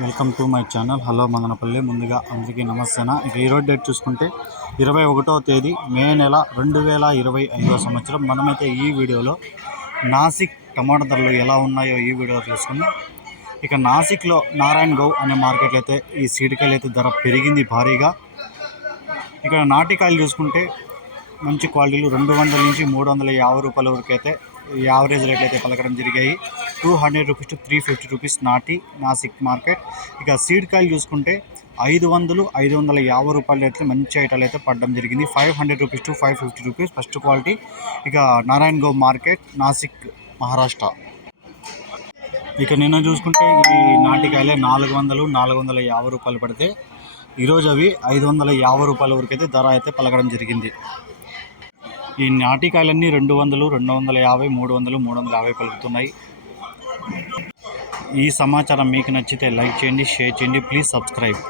Welcome to my channel. Hello Madanapalle. ముందుగా అందరికీ నమస్తేనా? ఇక ఈరోజు డేట్ చూసుకుంటే ఇరవై ఒకటో తేదీ మే నెల రెండు వేల ఇరవై ఐదో సంవత్సరం. మనమైతే ఈ వీడియోలో నాసిక్ టమాటా ధరలు ఎలా ఉన్నాయో ఈ వీడియోలో తెలుసుకుందాం ఇక నాసిక్లో నారాయణ్ గౌ అనే మార్కెట్లో అయితే ఈ సీడికాయలు అయితే ధర పెరిగింది భారీగా. ఇక్కడ నాటికాయలు చూసుకుంటే మంచి క్వాలిటీలు రెండు వందల నుంచి మూడు వందల యాభై రూపాయల వరకు అయితే యావరేజ్ రేట్లు అయితే పలకడం జరిగాయి. Two hundred rupees to three fifty rupees నాటి నాసిక్ మార్కెట్. ఇక సీడ్ కాయలు చూసుకుంటే ఐదు వందలు ఐదు వందల యాభై రూపాయలు రేట్లు మంచి ఐటాలు అయితే పడడం జరిగింది. Five hundred rupees to five fifty rupees first quality. ఇక నారాయణ్ గౌ మార్కెట్ నాసిక్ మహారాష్ట్ర. ఇక నిన్న చూసుకుంటే ఈ నాటికాయలే నాలుగు వందలు నాలుగు వందల యాభై రూపాయలు పడితే ఈరోజు అవి ఐదు వందల యాభై రూపాయల వరకు అయితే ధర అయితే పలకడం జరిగింది. ఈ నాటికాయలన్నీ రెండు వందలు రెండు వందల యాభై మూడు వందలు మూడు వందల యాభై పలుకుతున్నాయి ఈ సమాచారం మీకు నచ్చితే లైక్ చేయండి షేర్ చేయండి ప్లీజ్ సబ్స్క్రైబ్.